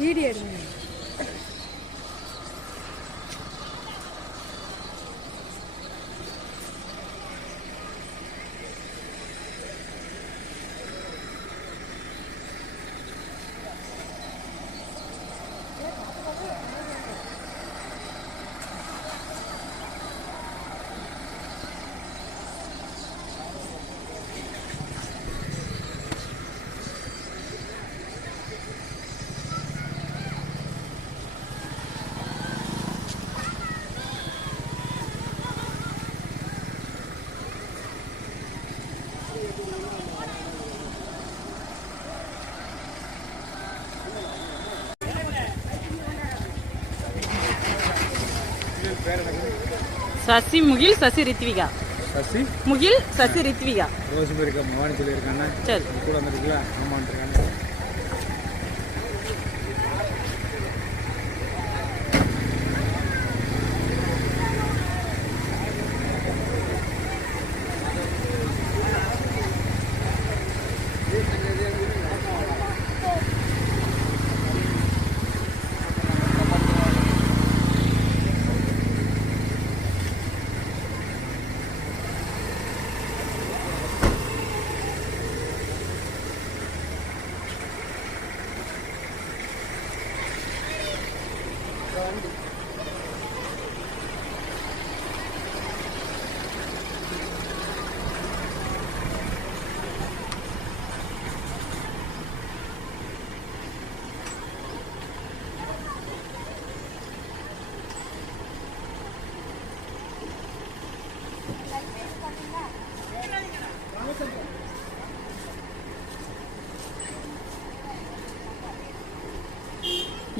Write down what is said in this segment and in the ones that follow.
Video எடுங்க. சசி முகில் சசி ரித்விகா. சசி முகில் Sasi Rithvika. Rose இருக்கா மவானி சொல்லியிருக்காங்க. சரி கூட வந்துருக்குல்ல ஆமான் இருக்காங்க.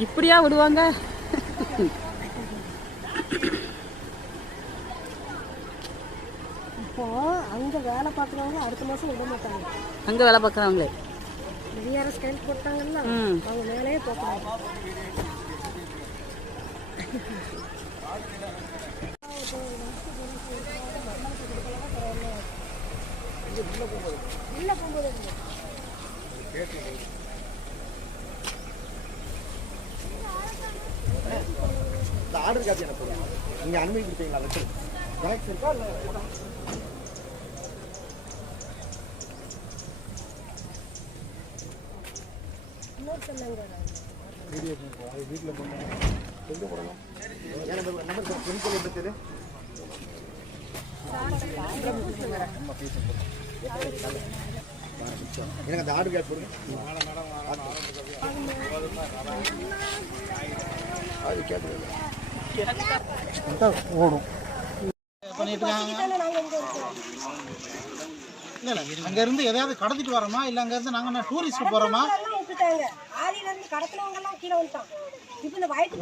இப்படியா விடுவாங்க? இப்போ அங்கே வேலை பார்க்குறவங்க அடுத்த மாதம் விட மாட்டாங்க. அங்கே வேலை பார்க்குறவங்களே வெளியார ஸ்கேன் போட்டாங்கல்ல, அவங்க மேலேயே போட்டாங்க. உள்ள போகும்போது ஆர்டர் காப்பி என்ன போடுங்க. நீங்க அனுமதி கொடுத்தீங்களா? லெட்டர் ஜெராக்ஸ் இருக்கா இல்ல நோட் பண்ணாங்க. வீடியோ பண்ணுங்க. அது வீட்ல பண்ணுங்க. எங்க போடணும்? எனக்கு நம்பர் பிரின்சிபல் எப்படி தெரியும்? நம்ம பீஸ் போடுங்க. எனக்கு அந்த ஆர்டர் காப்பி கொடுங்க. அது கேட்குறது ஓடும் அங்க இருந்து எதையாவது கடத்திட்டு வரோமா இல்ல அங்க இருந்து நாங்க டூரிஸ்ட் போறோமா?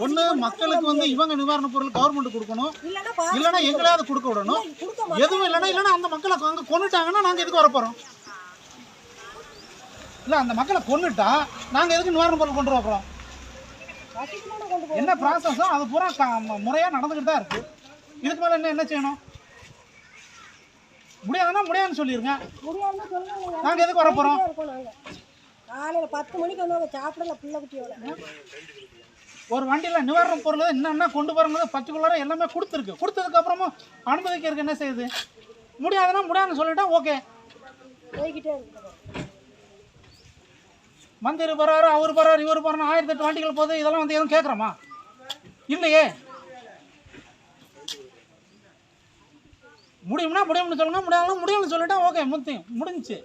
ஒண்ணு மக்களுக்கு வந்து இவங்க நிவாரண பொருள் கவர்மெண்ட் கொடுக்கணும், இல்லைன்னா எங்களாவது கொடுக்க விடணும். எதுவும் இல்லைன்னா அந்த மக்களை அங்க கொண்டுட்டாங்கன்னா நாங்க எதுக்கு வர போறோம்? இல்ல அந்த மக்களை கொண்டுட்டா நாங்க எதுக்கு நிவாரண பொருள் கொண்டு வரோம்? என்ன ப்ராசஸோ அது பூரா முறையா நடந்துகிட்டு தான் இருக்கு. இதுக்கு மேல என்ன செய்யணும்? முடியாதுன்னா முடியாதுன்னு சொல்லிருங்க. நாங்க எதுக்கு வர போறோம்? காலையில 10 மணிக்கு வந்து சாப்பிடல பிள்ளை குட்டியோட. ஒரு வண்டியில நிவாரண பொருள் என்னென்ன கொண்டு போறோங்க பர்டிகுலரா எல்லாமே கொடுத்துருக்கு. கொடுத்ததுக்கு அப்புறமும் அனுமதிக்கிறதுக்கு என்ன செய்யுது? முடியாதுன்னா முடியாதுன்னு சொல்லிட்டா ஓகே போய்கிட்டே இருக்கு. மந்திரி போறாரு, அவர் போறாரு, இவர் போறாரு, 1008 வண்டிகள் போகுது. இதெல்லாம் வந்து எதுவும் கேட்குறோமா? இல்லையே. முடியும்னா முடியும்னு சொல்லுங்க, முடியாதுன்னா முடியும்னு சொல்லிட்டா ஓகே முடிஞ்சிச்சு.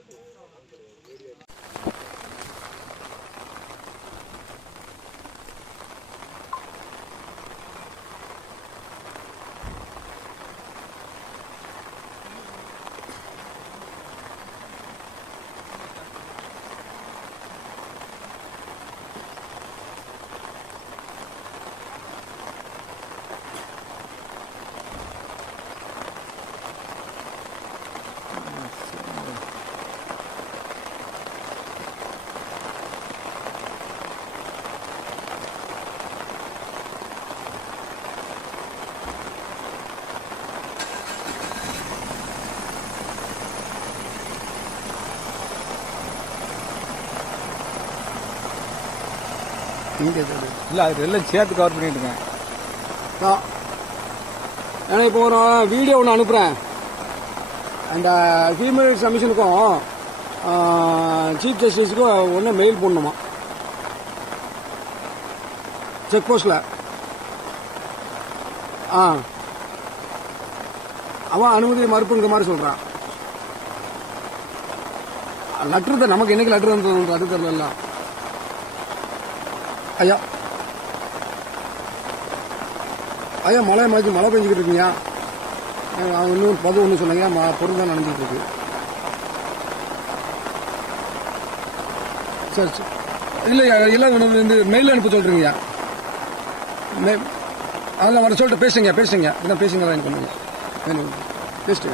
இங்கே இல்லை அது எல்லாம் சேர்த்து கவர் பண்ணிட்டு இருக்கேன். ஏன்னா இப்போ ஒரு வீடியோ ஒன்று அனுப்புகிறேன். அந்த ஃபீமேல் கமிஷனுக்கும் சீஃப் ஜஸ்டிஸுக்கும் ஒன்று மெயில் போடணுமா செக் போஸ்ட்டில். அவன் அனுமதி மறுப்புங்கிற மாதிரி சொல்கிறான். லெட்ரு தான் நமக்கு என்னைக்கு லெட்ரு வந்து அது தெரியல. ஐயா ஐயா மழை பெஞ்சிக்கிட்டு இருக்கீங்க. அவங்க இன்னும் பது ஒன்று சொன்னாங்க. பொருள் தான் நடந்துட்டு இருக்கு. சரி சரி இல்லையா இல்லை வந்து மெயில் அனுப்ப சொல்கிறீங்கய்யா. அதெல்லாம் வர சொல்லிட்டு பேசுங்க இதான் பேசுங்க வாங்கி பண்ணுங்க பேசிட்டு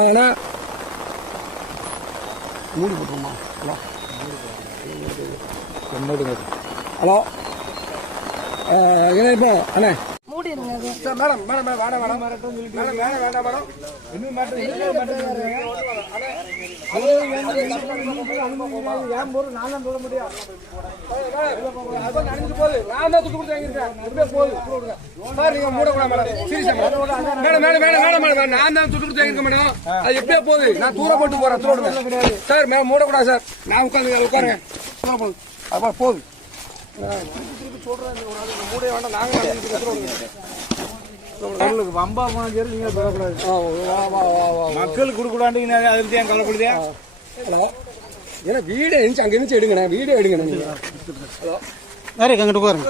ஆனால் மூடி போட்டுருமா? ஹலோ என்ன இப்போ அண்ணே மூடி இருங்க அது. சார் மேடம் வேண்டாம் இன்னும் ஏன் போது நான் தான் சொல்ல முடியும். நடந்து போகுது. நான் தான் துட்டு கொடுத்து வாங்கியிருக்கேன். எப்படியே போகுது சார். நீங்க மூடக்கூடாது மேடம். சீரியஸா மேடம் நான் தான் துட்டு கொடுத்து வாங்கியிருக்கேன் மேடம். அது எப்படியே போகுது. நான் தூர போட்டு போறேன். தூர சார் மேம் மூடக்கூடாது சார். நான் உட்காருங்க அப்புறம் போகுது. சொல்றேன் மூட வேண்டாம். நாங்கள் வம்பா போன சரி நீங்க சொல்லக்கூடாது. மக்களுக்கு கொடுக்கூடாண்டீங்க. அதுக்கு ஏன் கவலைப்படுதே? ஹலோ ஏன்னா வீடியோ இருந்துச்சு அங்கே இருந்துச்சு எடுங்கண்ணே. வீடியோ எடுங்கண்ணே நீங்க. ஹலோ வேற எங்கிட்ட பாருங்க.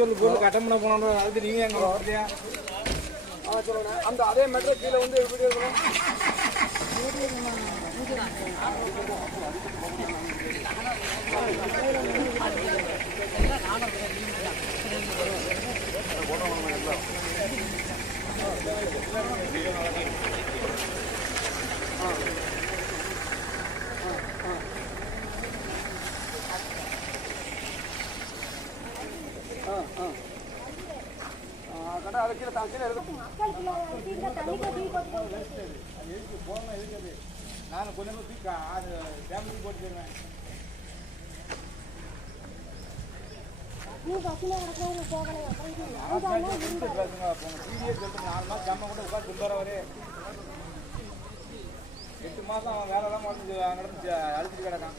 சொல்லு பொருள் கட்டமண போனோம். அதுக்கு நீங்க எங்க கவலைப்படுதியா? அந்த அதே மெட்ரோ கீழே வந்து வீடியோ நான் கொஞ்சம் ஃபேமிலி போட்டுருவேன். வரே 8 மாசம் அவன் வேலை தான் நடந்துச்சு. அழைச்சிட்டு கிடக்கான்.